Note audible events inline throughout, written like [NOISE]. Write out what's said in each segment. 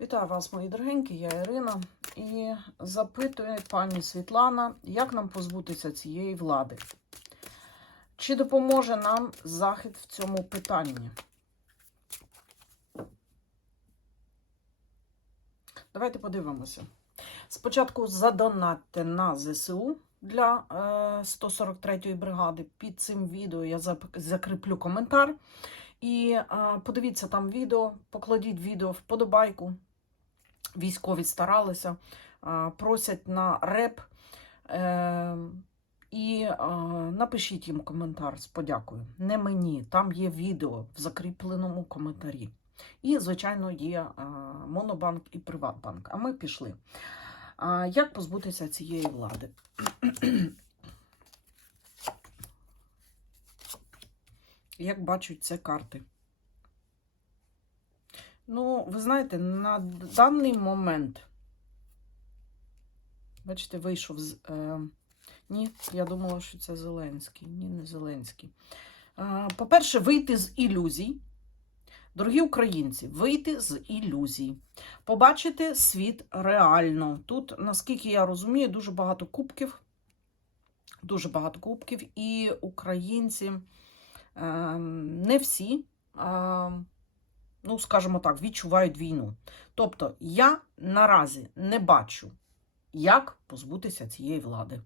Вітаю вас, мої дорогенькі, я Ірина. І запитує пані Світлана, як нам позбутися цієї влади? Чи допоможе нам захід в цьому питанні? Давайте подивимося. Спочатку задонатьте на ЗСУ для е, 143-ї бригади. Під цим відео я закріплю коментар. І е, подивіться там відео, покладіть відео вподобайку. Військові старалися, е, просять на реп. Е, і е, напишіть їм коментар з подякою. Не мені, там є відео в закріпленому коментарі. І, звичайно, є е, Монобанк і Приватбанк. А ми пішли. А як позбутися цієї влади? Як бачать це карти? Ну, ви знаєте, на даний момент, бачите, вийшов з. Е, ні, я думала, що це Зеленський. Ні, не Зеленський. Е, по-перше, вийти з ілюзій. Дорогі українці, вийти з ілюзій, побачити світ реально. Тут, наскільки я розумію, дуже багато кубків, дуже багато кубків, і українці не всі, е, ну, скажімо так, відчувають війну. Тобто, я наразі не бачу, як позбутися цієї влади.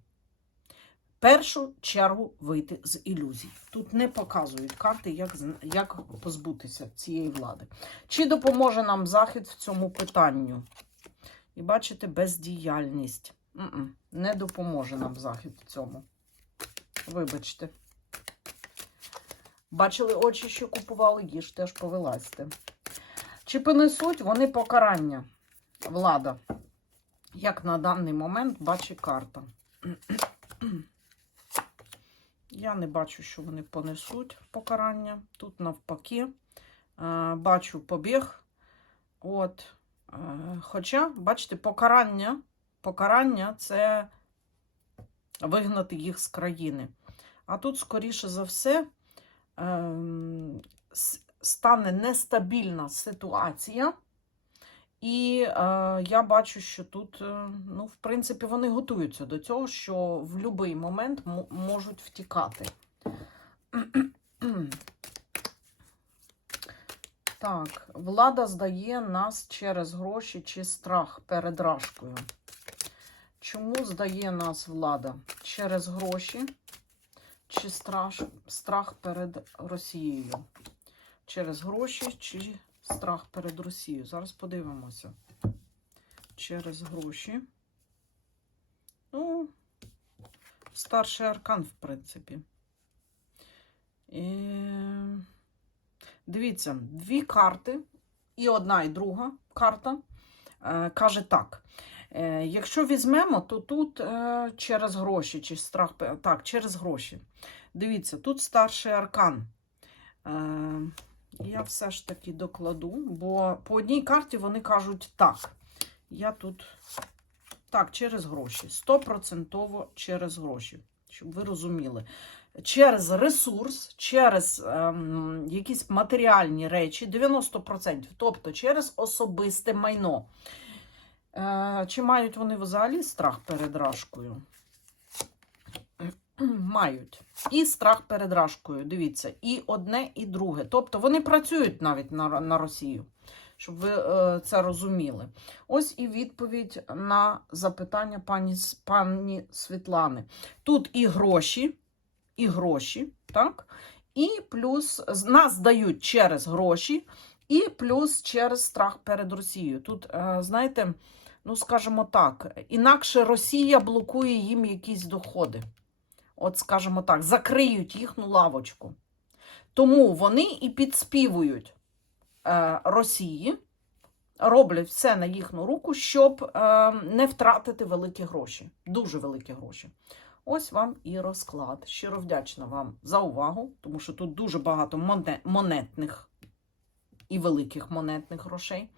Першу чергу вийти з ілюзій. Тут не показують карти, як, як позбутися цієї влади. Чи допоможе нам Захід в цьому питанню? І бачите, бездіяльність. Не допоможе нам Захід в цьому. Вибачте. Бачили очі, що купували їж, теж повилазьте. Чи понесуть вони покарання? Влада. Як на даний момент бачить карта. [CLEARS THROAT] Я не бачу, що вони понесуть покарання. Тут навпаки. Е, Бачу побіг. От. Е, Хоча, бачите, покарання, покарання це вигнати їх з країни. А тут, скоріше за все, стане нестабільна ситуація. І е, я бачу, що тут, е, ну, в принципі, вони готуються до цього, що в будь-який момент можуть втікати. [CLEARS THROAT] Так, влада здає нас через гроші чи страх перед рашкою. Чому здає нас влада? Через гроші чи страш, страх перед Росією? Через гроші чи страх перед Росією? Зараз подивимося. Через гроші. Ну, старший аркан, в принципі. І... Дивіться, дві карти, і одна, і друга карта е, каже так. Е, якщо візьмемо, то тут е, через гроші, чи страх, так, через гроші. Дивіться, тут старший аркан. Е, я все ж таки докладу, бо по одній карті вони кажуть так. Я тут так, через гроші. Стопроцентово через гроші. Щоб ви розуміли. Через ресурс, через ем, якісь матеріальні речі 90%, тобто через особисте майно. Е, чи мають вони взагалі страх перед рашкою? [CLEARS THROAT] Мають. І страх перед рашкою. Дивіться, і одне, і друге. Тобто вони працюють навіть на, на Росію, щоб ви е, це розуміли. Ось і відповідь на запитання пані, пані Світлани. Тут і гроші, і гроші, так? І плюс нас дають через гроші, і плюс через страх перед Росією. Тут, е, знаєте, ну скажімо так, інакше Росія блокує їм якісь доходи. От, скажімо так, закриють їхню лавочку. Тому вони і підспівують е, Росії, роблять все на їхню руку, щоб е, не втратити великі гроші, дуже великі гроші. Ось вам і розклад. Щиро вдячна вам за увагу, тому що тут дуже багато монетних і великих монетних грошей.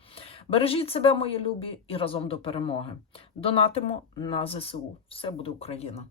Бережіть себе, мої любі, і разом до перемоги. Донатимо на ЗСУ. Все буде Україна!